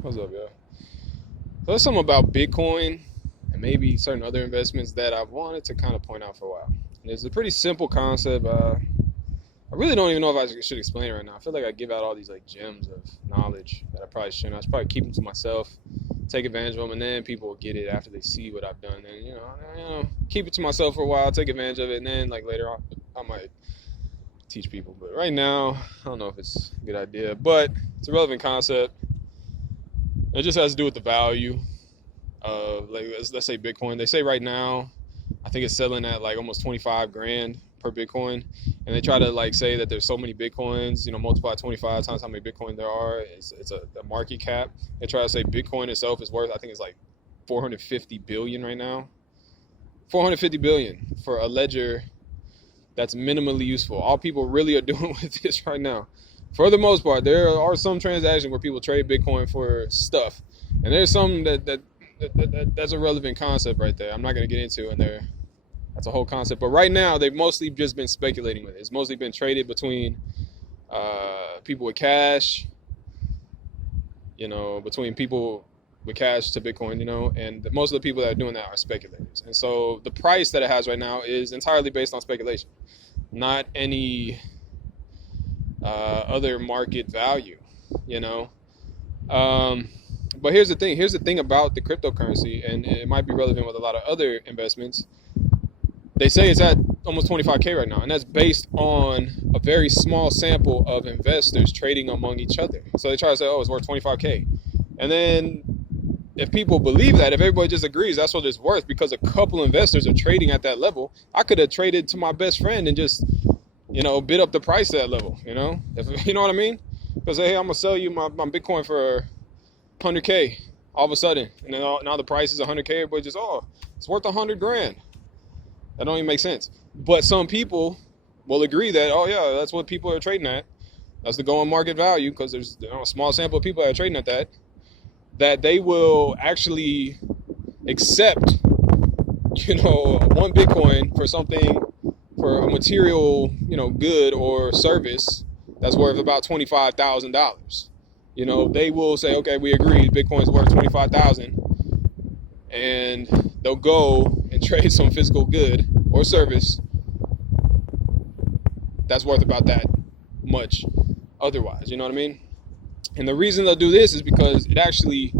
What's up, yo? So there's something about Bitcoin and maybe certain other investments that I've wanted to kind of point out for a while. And it's a pretty simple concept. I really don't even know if I should explain it right now. I feel like I give out all these like gems of knowledge that I probably shouldn't. I should probably keep them to myself, take advantage of them, and then people will get it after they see what I've done. And keep it to myself for a while, take advantage of it, and then like later on, I might teach people. But right now, I don't know if it's a good idea, but it's a relevant concept. It just has to do with the value of, like, let's say Bitcoin. They say right now, I think it's selling at like almost 25 grand per Bitcoin, and they try to like say that there's so many Bitcoins, multiply 25 times how many Bitcoin there are. It's a market cap. They try to say Bitcoin itself is worth, I think it's like 450 billion right now. 450 billion for a ledger that's minimally useful. All people really are doing with this right now. For the most part, there are some transactions where people trade Bitcoin for stuff, and there's some that's a relevant concept right there. I'm not going to get into, and that's a whole concept. But right now, they've mostly just been speculating with it. It's mostly been traded between people with cash, between people with cash to Bitcoin, and most of the people that are doing that are speculators. And so the price that it has right now is entirely based on speculation, not any other market value, But here's the thing. Here's the thing about the cryptocurrency, and it might be relevant with a lot of other investments. They say it's at almost 25K right now, and that's based on a very small sample of investors trading among each other. So they try to say, oh, it's worth 25K. And then if people believe that, if everybody just agrees that's what it's worth because a couple investors are trading at that level, I could have traded to my best friend and just bid up the price at that level, if, you know what I mean? Because, hey, I'm going to sell you my Bitcoin for 100K all of a sudden. And then now the price is 100K, but just, it's worth 100 grand. That don't even make sense. But some people will agree that, oh, yeah, that's what people are trading at. That's the going market value because there's a small sample of people that are trading at that they will actually accept, one Bitcoin for something, for a material, good or service that's worth about $25,000. They will say, okay, we agree, Bitcoin's worth 25,000, and they'll go and trade some physical good or service that's worth about that much otherwise, you know what I mean? And the reason they'll do this is because it actually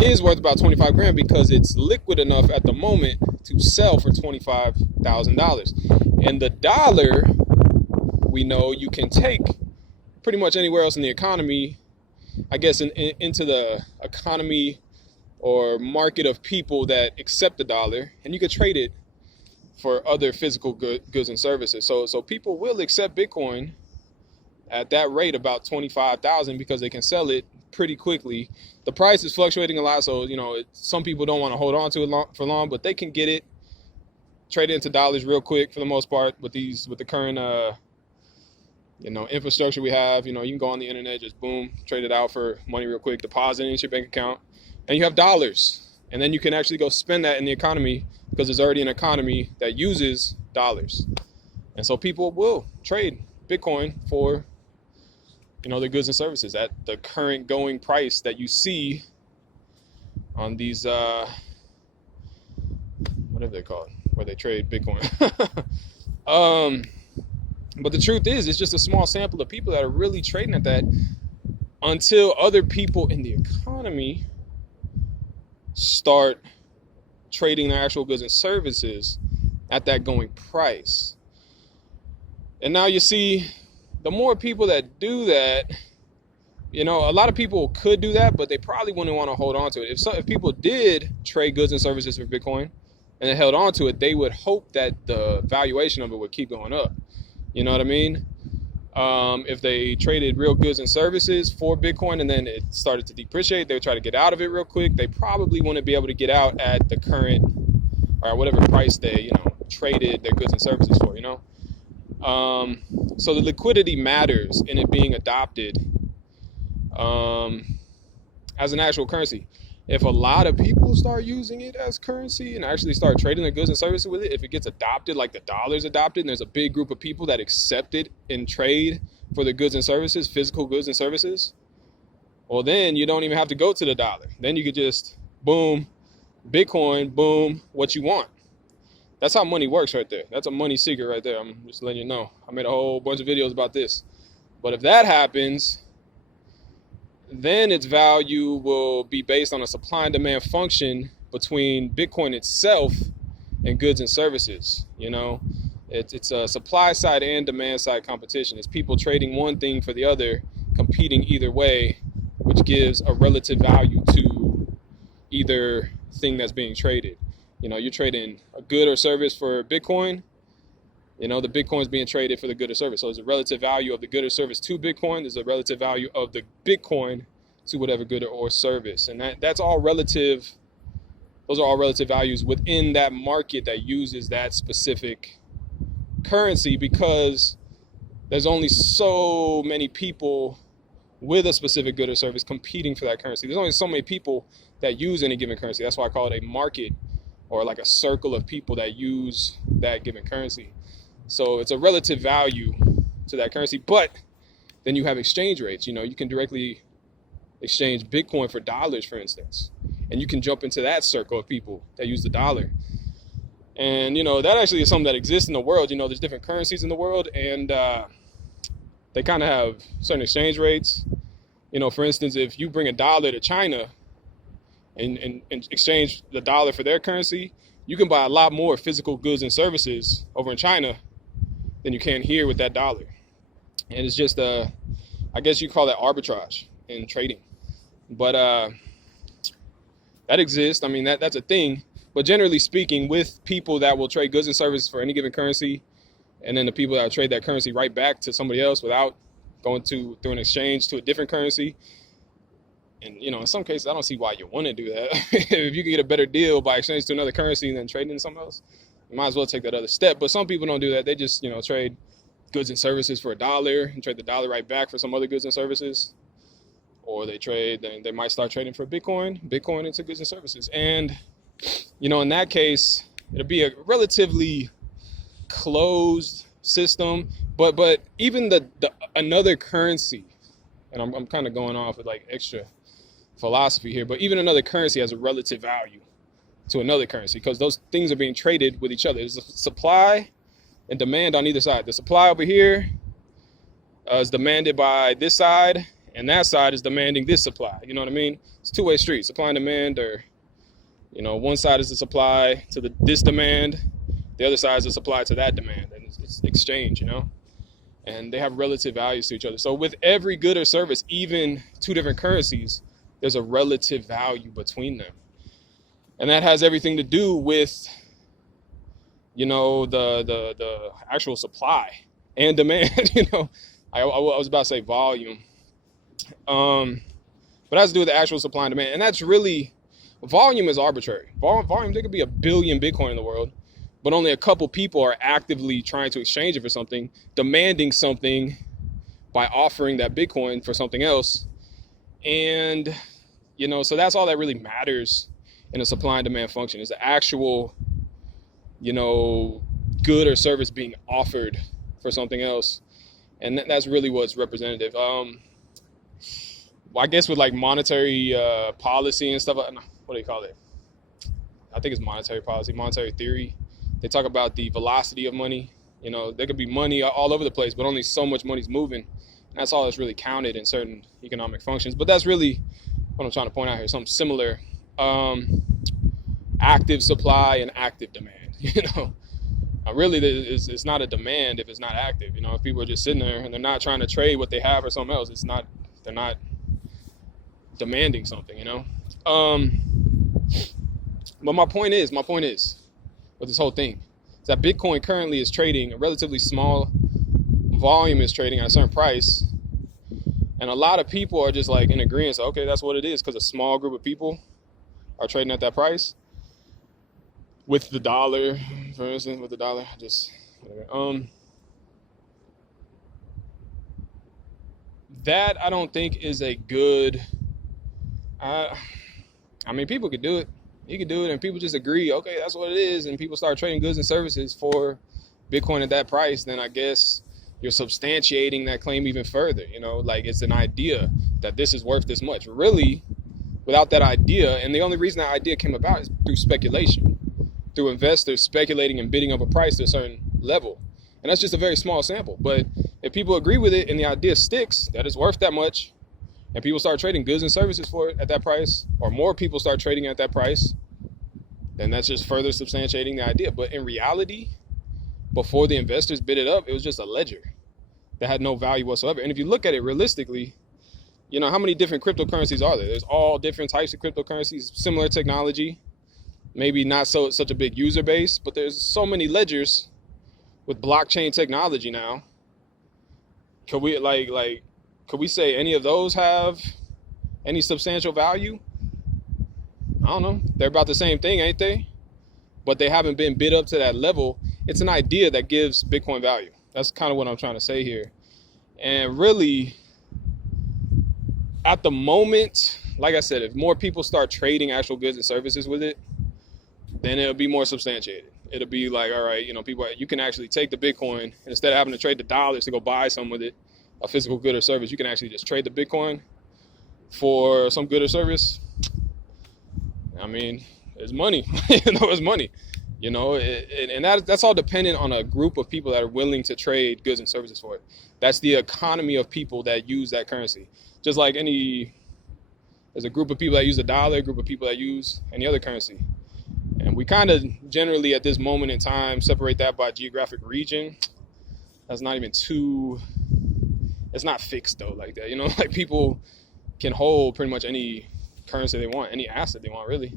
is worth about 25 grand because it's liquid enough at the moment to sell for $25,000. And the dollar, we know you can take pretty much anywhere else in the economy, I guess, into the economy or market of people that accept the dollar, and you could trade it for other physical goods and services. So people will accept Bitcoin at that rate, about 25,000, because they can sell it pretty quickly. The price is fluctuating a lot, so some people don't want to hold on to it for long, but they can get it, trade it into dollars real quick for the most part with the current infrastructure we have. You can go on the internet, just boom, trade it out for money real quick, deposit it into your bank account, and you have dollars. And then you can actually go spend that in the economy because there's already an economy that uses dollars. And so people will trade Bitcoin for, their goods and services at the current going price that you see on these, whatever they're called, where they trade Bitcoin. But the truth is, it's just a small sample of people that are really trading at that until other people in the economy start trading their actual goods and services at that going price. And now you see, the more people that do that, a lot of people could do that, but they probably wouldn't want to hold on to it. If people did trade goods and services for Bitcoin and they held on to it, they would hope that the valuation of it would keep going up. You know what I mean? If they traded real goods and services for Bitcoin and then it started to depreciate, they would try to get out of it real quick. They probably wouldn't be able to get out at the current or whatever price they, traded their goods and services for, So the liquidity matters in it being adopted as an actual currency. If a lot of people start using it as currency and actually start trading their goods and services with it, if it gets adopted like the dollar's adopted, and there's a big group of people that accept it and trade for the goods and services, physical goods and services, Well, then you don't even have to go to the dollar. Then you could just boom, Bitcoin, boom, what you want. That's how money works right there. That's a money secret right there. I'm just letting you know. I made a whole bunch of videos about this. But if that happens, then its value will be based on a supply and demand function between Bitcoin itself and goods and services. It's a supply side and demand side competition. It's people trading one thing for the other, competing either way, which gives a relative value to either thing that's being traded. You're trading a good or service for Bitcoin. The Bitcoin is being traded for the good or service. So there's a relative value of the good or service to Bitcoin. There's a relative value of the Bitcoin to whatever good or service. And that's all relative. Those are all relative values within that market that uses that specific currency, because there's only so many people with a specific good or service competing for that currency. There's only so many people that use any given currency. That's why I call it a market, or like a circle of people that use that given currency. So it's a relative value to that currency. But then you have exchange rates. You can directly exchange Bitcoin for dollars, for instance. And you can jump into that circle of people that use the dollar. And, that actually is something that exists in the world. There's different currencies in the world, and they kind of have certain exchange rates. For instance, if you bring a dollar to China and exchange the dollar for their currency, you can buy a lot more physical goods and services over in China than you can here with that dollar. And it's just, I guess you call that arbitrage in trading. But that exists. I mean, that's a thing. But generally speaking, with people that will trade goods and services for any given currency, and then the people that will trade that currency right back to somebody else without going through an exchange to a different currency. And, in some cases, I don't see why you want to do that. If you can get a better deal by exchanging to another currency and then trading to something else, you might as well take that other step. But some people don't do that. They just, trade goods and services for $1 and trade the dollar right back for some other goods and services. Or they might start trading for Bitcoin into goods and services. And, in that case, it'll be a relatively closed system. But even the another currency, and I'm kind of going off with like extra philosophy here, but even another currency has a relative value to another currency, because those things are being traded with each other. There's a supply and demand on either side. The supply over here is demanded by this side, and that side is demanding this supply. You know what I mean? It's a two-way street. Supply and demand are, one side is the supply to this demand, the other side is the supply to that demand, and it's exchange, and they have relative values to each other. So with every good or service, even two different currencies, there's a relative value between them. And that has everything to do with, the actual supply and demand. I was about to say volume. But it has to do with the actual supply and demand. And that's really, volume is arbitrary. Volume, there could be 1 billion Bitcoin in the world, but only a couple people are actively trying to exchange it for something, demanding something by offering that Bitcoin for something else. And, so that's all that really matters in a supply and demand function, is the actual, good or service being offered for something else. And that's really what's representative. I guess with like monetary policy and stuff, what do you call it? I think it's monetary policy, monetary theory. They talk about the velocity of money. There could be money all over the place, but only so much money's moving. And that's all that's really counted in certain economic functions. But that's really what I'm trying to point out here, something similar. Active supply and active demand, Really, it's not a demand if it's not active. If people are just sitting there and they're not trying to trade what they have or something else, they're not demanding something, But my point is, with this whole thing, is that Bitcoin currently is trading, a relatively small volume is trading at a certain price. And a lot of people are just like in agreement, so, okay, that's what it is, because a small group of people are trading at that price. With the dollar, for instance, that I don't think is a good, people could do it. You could do it, and people just agree, okay, that's what it is, and people start trading goods and services for Bitcoin at that price, then I guess you're substantiating that claim even further. Like it's an idea that this is worth this much. Really, without that idea, and the only reason that idea came about is through speculation, through investors speculating and bidding up a price to a certain level. And that's just a very small sample. But if people agree with it and the idea sticks, that it's worth that much, and people start trading goods and services for it at that price, or more people start trading at that price, then that's just further substantiating the idea. But in reality, before the investors bid it up, it was just a ledger that had no value whatsoever. And if you look at it realistically, how many different cryptocurrencies are there? There's all different types of cryptocurrencies, similar technology, maybe not such a big user base, but there's so many ledgers with blockchain technology now. Could we say any of those have any substantial value? I don't know. They're about the same thing, ain't they? But they haven't been bid up to that level. It's an idea that gives Bitcoin value. That's kind of what I'm trying to say here. And really, at the moment, like I said, if more people start trading actual goods and services with it, then it'll be more substantiated. It'll be like, all right, people, you can actually take the Bitcoin, and instead of having to trade the dollars to go buy some with it, a physical good or service, you can actually just trade the Bitcoin for some good or service. I mean, it's money. It's money. And that's all dependent on a group of people that are willing to trade goods and services for it. That's the economy of people that use that currency. Just like there's a group of people that use a dollar, a group of people that use any other currency. And we kind of generally at this moment in time separate that by geographic region. That's not even it's not fixed though like that. Like people can hold pretty much any currency they want, any asset they want really.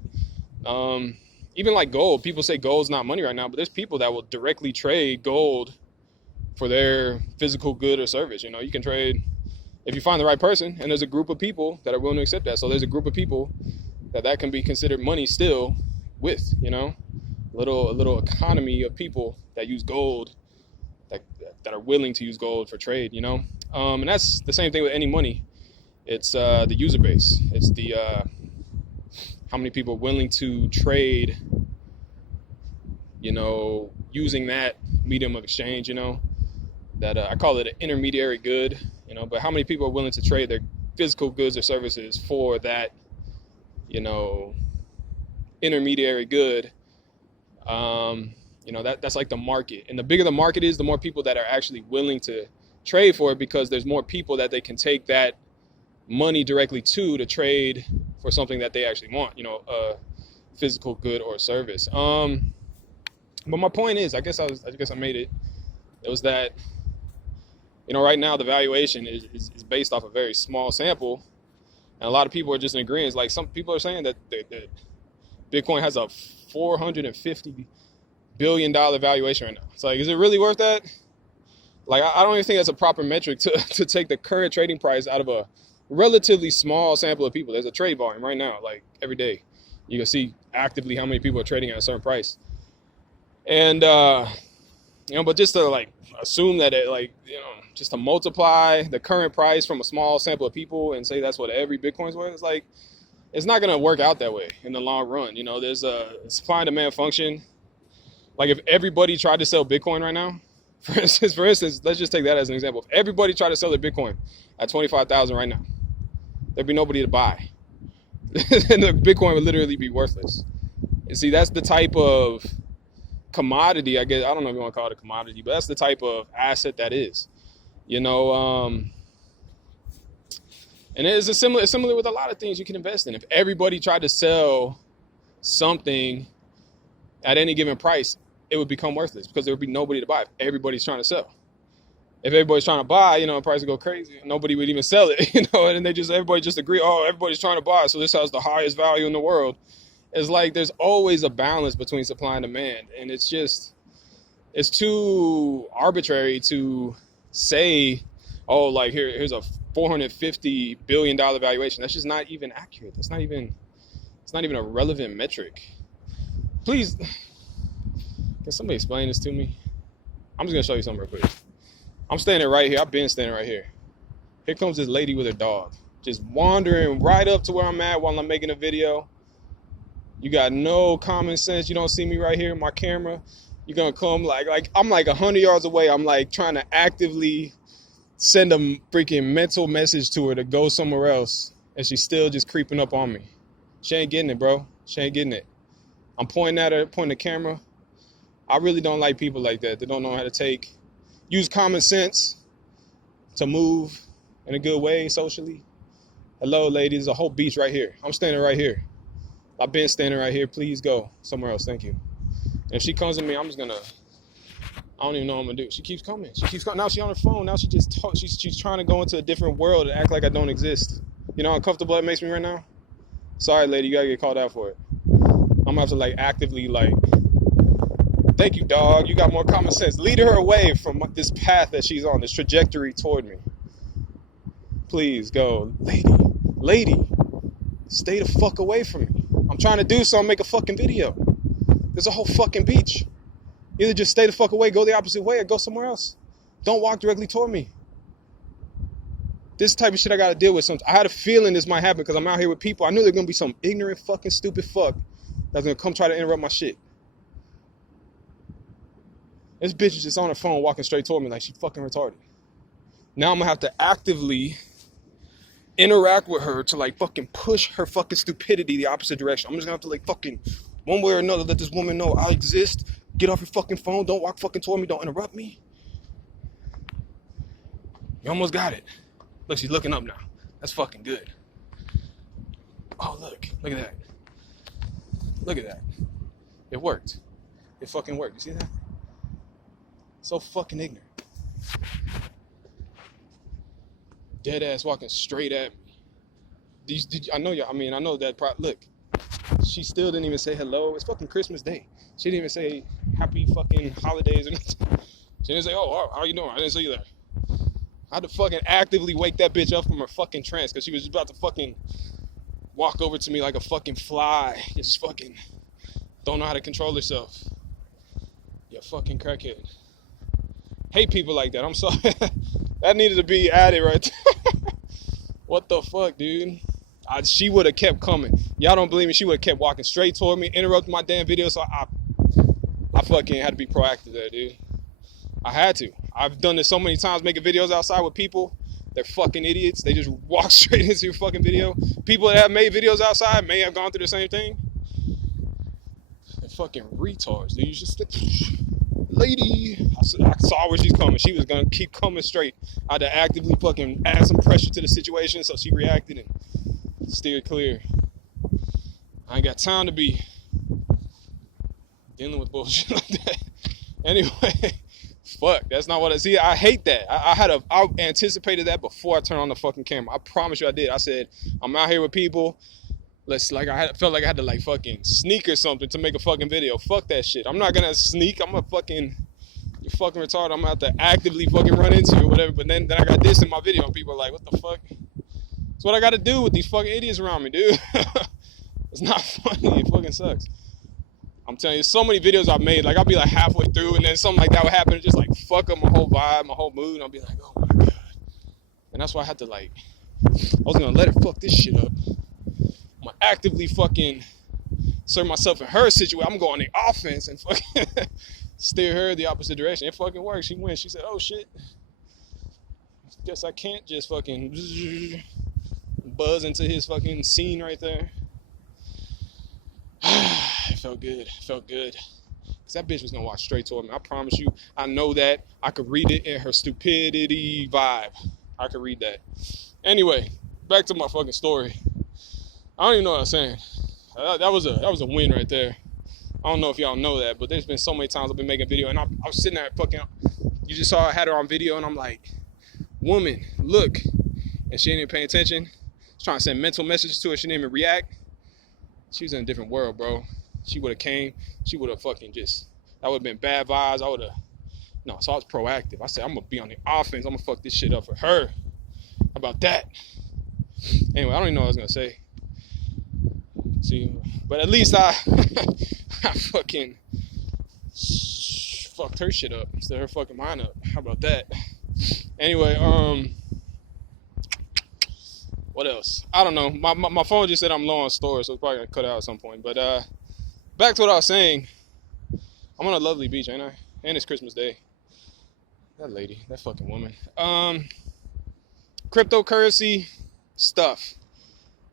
Even like gold, people say gold's not money right now, but there's people that will directly trade gold for their physical good or service. You can trade if you find the right person, and there's a group of people that are willing to accept that. So there's a group of people that can be considered money still with, a little economy of people that use gold, that are willing to use gold for trade, and that's the same thing with any money. It's the user base. It's the how many people are willing to trade, using that medium of exchange, that I call it an intermediary good, but how many people are willing to trade their physical goods or services for that, intermediary good. That's like the market. And the bigger the market is, the more people that are actually willing to trade for it, because there's more people that they can take that money directly to trade for something that they actually want, a physical good or service. But my point is, I guess I made it. It was that, right now the valuation is based off a very small sample, and a lot of people are just in agreement. Like some people are saying that Bitcoin has a $450 billion valuation right now. It's like, is it really worth that? Like, I don't even think that's a proper metric to take the current trading price out of a relatively small sample of people. There's a trade volume right now, like every day. You can see actively how many people are trading at a certain price. And, but just to assume that just to multiply the current price from a small sample of people and say that's what every Bitcoin's worth, it's not going to work out that way in the long run. There's a supply and demand function. Like if everybody tried to sell Bitcoin right now, for instance, let's just take that as an example. If everybody tried to sell their Bitcoin at 25,000 right now, there'd be nobody to buy. And the Bitcoin would literally be worthless. And see, that's the type of commodity, I guess. I don't know if you want to call it a commodity, but that's the type of asset that is. And it's similar with a lot of things you can invest in. If everybody tried to sell something at any given price, it would become worthless because there would be nobody to buy if everybody's trying to sell. If everybody's trying to buy, the price would go crazy. Nobody would even sell it, and everybody just agree, oh, everybody's trying to buy, so this has the highest value in the world. It's like there's always a balance between supply and demand, and it's too arbitrary to say, oh, like here's a $450 billion valuation. That's just not even accurate. It's not even a relevant metric. Please, can somebody explain this to me? I'm just gonna show you something real quick. I'm standing right here. I've been standing right here. Here comes this lady with her dog, just wandering right up to where I'm at while I'm making a video. You got no common sense. You don't see me right here in my camera. You're gonna come like I'm like 100 yards away. I'm like trying to actively send a freaking mental message to her to go somewhere else, and she's still just creeping up on me. She ain't getting it, bro. She ain't getting it. I'm pointing at her, pointing the camera. I really don't like people like that. They don't know how to use common sense to move in a good way socially. Hello, ladies. There's a whole beach right here. I'm standing right here. I've been standing right here. Please go somewhere else. Thank you. And if she comes to me, I'm just gonna. I don't even know what I'm gonna do. She keeps coming. Now she's on her phone. Now she's trying to go into a different world and act like I don't exist. You know how uncomfortable that makes me right now? Sorry, lady. You gotta get called out for it. I'm gonna have to like actively like. Thank you, dog. You got more common sense. Lead her away from this path that she's on, this trajectory toward me. Please go. Lady, stay the fuck away from me. I'm trying to do something, make a fucking video. There's a whole fucking beach. Either just stay the fuck away, go the opposite way, or go somewhere else. Don't walk directly toward me. This type of shit I gotta deal with. I had a feeling this might happen because I'm out here with people. I knew there's gonna be some ignorant fucking stupid fuck that's gonna come try to interrupt my shit. This bitch is just on her phone walking straight toward me like she fucking retarded. Now I'm gonna have to actively interact with her to like fucking push her fucking stupidity the opposite direction. I'm just gonna have to like fucking one way or another let this woman know I exist. Get off your fucking phone. Don't walk fucking toward me. Don't interrupt me. You almost got it. Look, she's looking up now. That's fucking good. Oh, look at that. Look at that. It worked. It fucking worked. You see that? So fucking ignorant. Dead ass walking straight at me. I know you. I mean, I know that. Look, she still didn't even say hello. It's fucking Christmas Day. She didn't even say happy fucking holidays or nothing. She didn't say, oh, how you doing? I didn't see you there. I had to fucking actively wake that bitch up from her fucking trance because she was about to fucking walk over to me like a fucking fly. Just fucking don't know how to control herself. You fucking crackhead. Hate people like that. I'm sorry. That needed to be added right there. What the fuck, dude? She would have kept coming. Y'all don't believe me? She would have kept walking straight toward me, interrupted my damn video, so I fucking had to be proactive there, dude. I had to. I've done this so many times, making videos outside with people. They're fucking idiots. They just walk straight into your fucking video. People that have made videos outside may have gone through the same thing. They're fucking retards, dude. You just lady. I saw where she's coming. She was gonna keep coming straight. I had to actively fucking add some pressure to the situation, so she reacted and steered clear. I ain't got time to be dealing with bullshit like that. Anyway, fuck. That's not what I see. I hate that. I anticipated that before I turned on the fucking camera. I promise you I did. I said, I'm out here with people. Felt like I had to like fucking sneak or something to make a fucking video. Fuck that shit. I'm not gonna sneak. I'm a fucking, you're fucking retarded. I'm gonna have to actively fucking run into you or whatever. But then I got this in my video and people are like, what the fuck? That's what I gotta do with these fucking idiots around me, dude. It's not funny. It fucking sucks. I'm telling you, so many videos I've made, like I'll be like halfway through and then something like that would happen and just like fuck up my whole vibe, my whole mood. And I'll be like, oh my God. And that's why I had to like, I was gonna let her fuck this shit up. I'm gonna actively fucking insert myself in her situation. I'm going the offense and fucking steer her the opposite direction. It fucking worked. She wins. She said, oh shit. Guess I can't just fucking buzz into his fucking scene right there. It felt good. It felt good. Because that bitch was going to walk straight toward me. I promise you. I know that. I could read it in her stupidity vibe. I could read that. Anyway, back to my fucking story. I don't even know what I was saying. That was a win right there. I don't know if y'all know that, but there's been so many times I've been making a video, and I was sitting there fucking, you just saw I had her on video, and I'm like, woman, look. And she ain't even paying attention. I was trying to send mental messages to her. She didn't even react. She was in a different world, bro. She would have came. She would have fucking just, that would have been bad vibes. So I was proactive. I said, I'm going to be on the offense. I'm going to fuck this shit up for her. How about that? Anyway, I don't even know what I was going to say. See, but at least I fucking fucked her shit up instead of her fucking mine up. How about that? Anyway, what else? I don't know. My phone just said I'm low on storage, so it's probably gonna cut out at some point. But back to what I was saying. I'm on a lovely beach, ain't I? And it's Christmas Day. That lady, that fucking woman. Cryptocurrency stuff.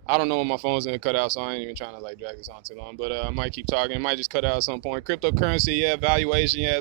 I don't know when my phone's gonna cut out, so I ain't even trying to like drag this on too long. But I might keep talking. It might just cut out at some point. Cryptocurrency, yeah. Valuation, yeah.